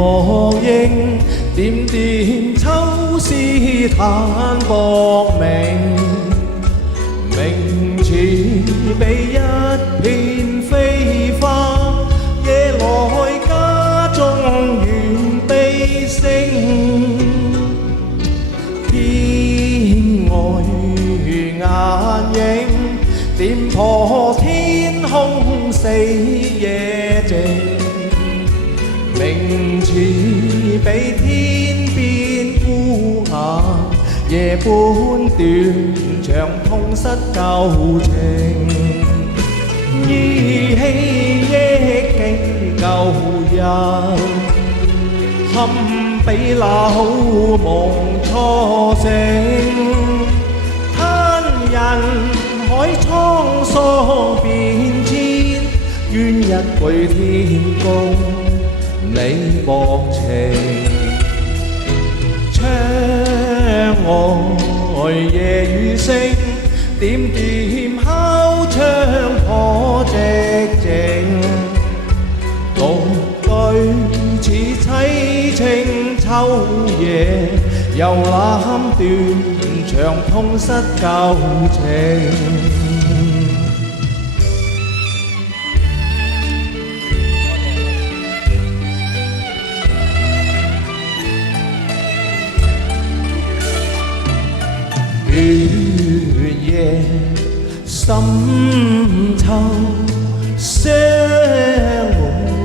落英，點點秋思坦薄明，明似比一片飛花，夜來家中原悲聲。天外眼影，點破天空四野靜，明似比天邊孤雁夜半斷腸痛失舊情，依稀憶記舊日，堪比柳夢初醒。嘆人海滄桑變遷，願一句天公你薄情。窗外夜雨聲，點點敲窗破寂靜，獨對似凄清秋夜，遊覽斷腸痛失舊情。月夜深秋，霜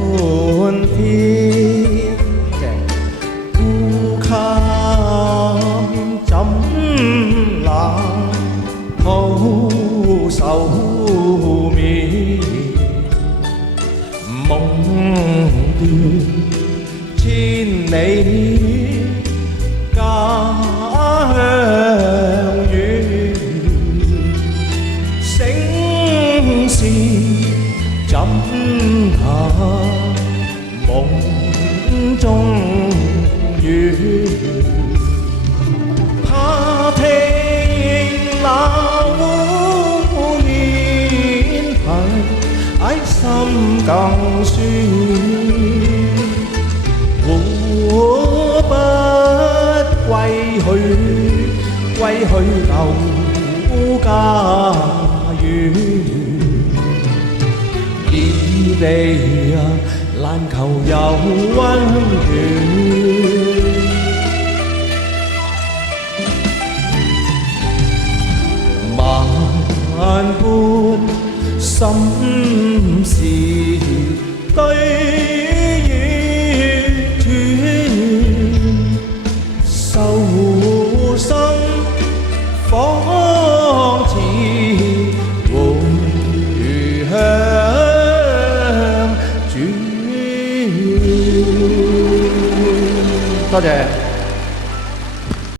滿天，孤襟枕冷，抱愁眠，夢斷千里家鄉。枕下夢中月，怕聽那烏念痕，哀心更酸。我不歸去舊家園。異地難求有溫暖，萬般心事對月斷，愁心仿似回響。多謝。